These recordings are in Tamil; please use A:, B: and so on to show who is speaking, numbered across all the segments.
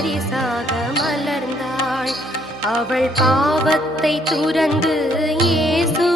A: பரிசாக மலர்ந்தாள். அவள் பாவத்தை துறந்து ஏசு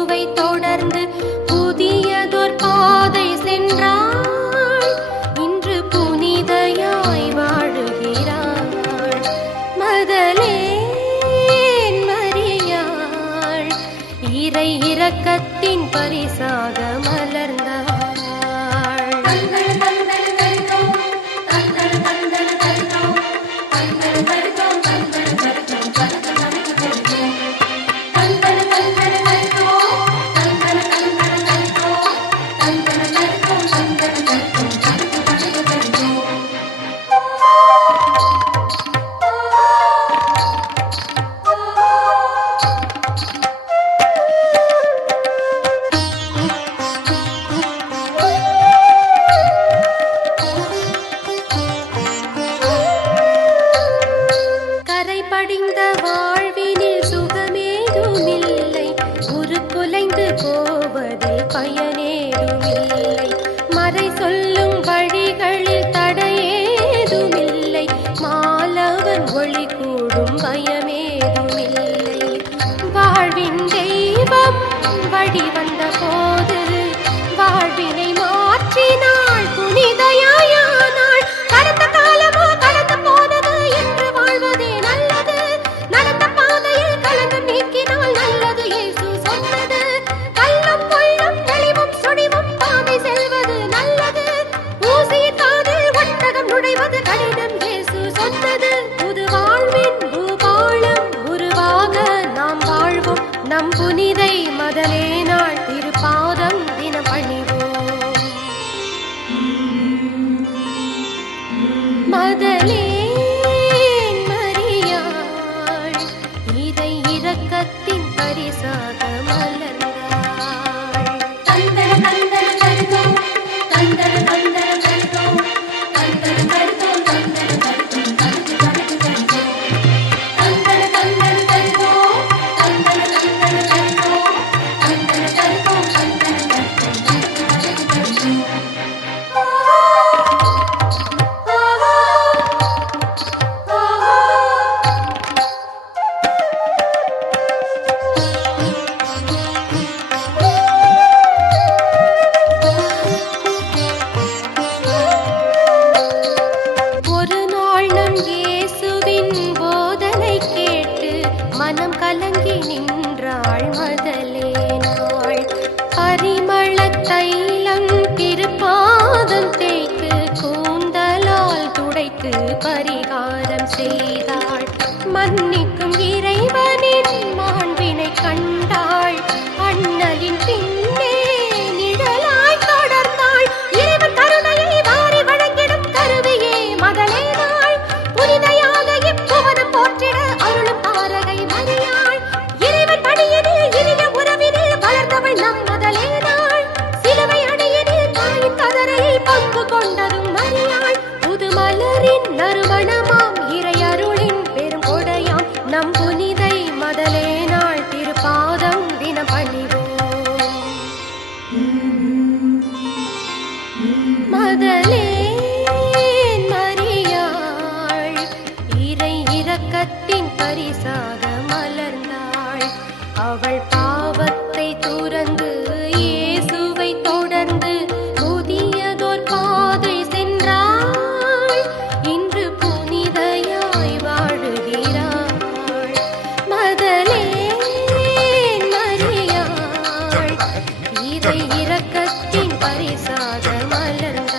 A: துறந்து இயேசுவை தொடர்ந்து புதியதோர் பாதை சென்றாள். இன்று புனிதையாய் வாழுகிறாள். மதலேன் மரியாள். இறை இரக்கத்தின் பரிசாக மலர்ந்தாள்.